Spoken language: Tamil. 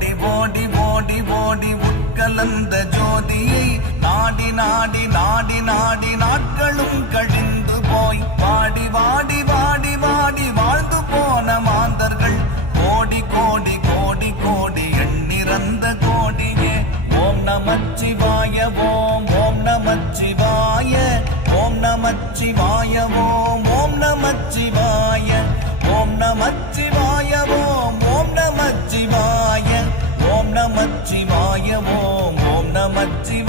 ஓடி ஓடி ஓடி ஓடி உட்கலந்த ஜோதியை நாடி நாடி நாடி நாடி நாட்களும் கழிந்து போய் வாடி வாடி வாடி வாடி வாழ்ந்து போன மாந்தர்கள் கோடி கோடி கோடி கோடி எண்ணிறந்த கோடியே. ஓம் நமச்சிவாய ஓம் ஓம் நமச்சிவாய ஓம் நமச்சிவாய ஓம் ஓம் நமச்சிவாய ஓம் நமச்சிவாய ஓம் ஓம் நமச்சிவாய ஓம் நமச்சிவாய ஓம் ஓம் நமச்சிவாய